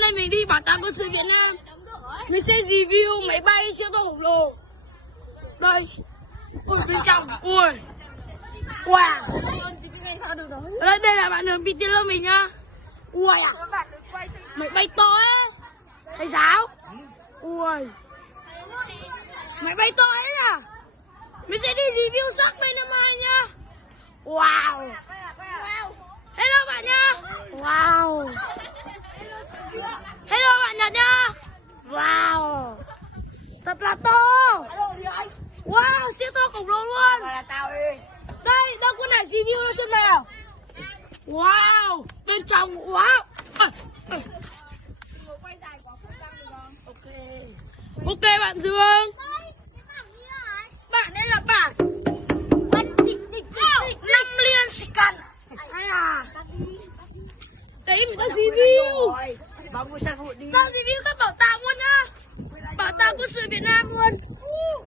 Hôm nay mình đi bảo tàng quân sự Việt Nam. Mình sẽ review máy bay siêu tốc khổng lồ. Đây. Ui bên trong. Ui. Wow. Đây là bạn đường Peter Lâm mình nhá. Ui à. Máy bay to ấy. Thầy giáo. Ui. Máy bay to ấy à. Mình sẽ đi review sắc bay năm 2 nhá. Wow. Hello bạn nhá. Wow. Hello bạn Nhật nhá. Wow. Tập là to. Wow, siêu to khổng lồ luôn. Đây, đâu con này review nó xem nào. Wow, bên trong wow. Ok bạn Dương. Bạn đây là bản 5 liên xịt cằn. Đấy mình đang review. Đang review các bảo tàng luôn nhá. Bảo tàng quân sự Việt Nam luôn.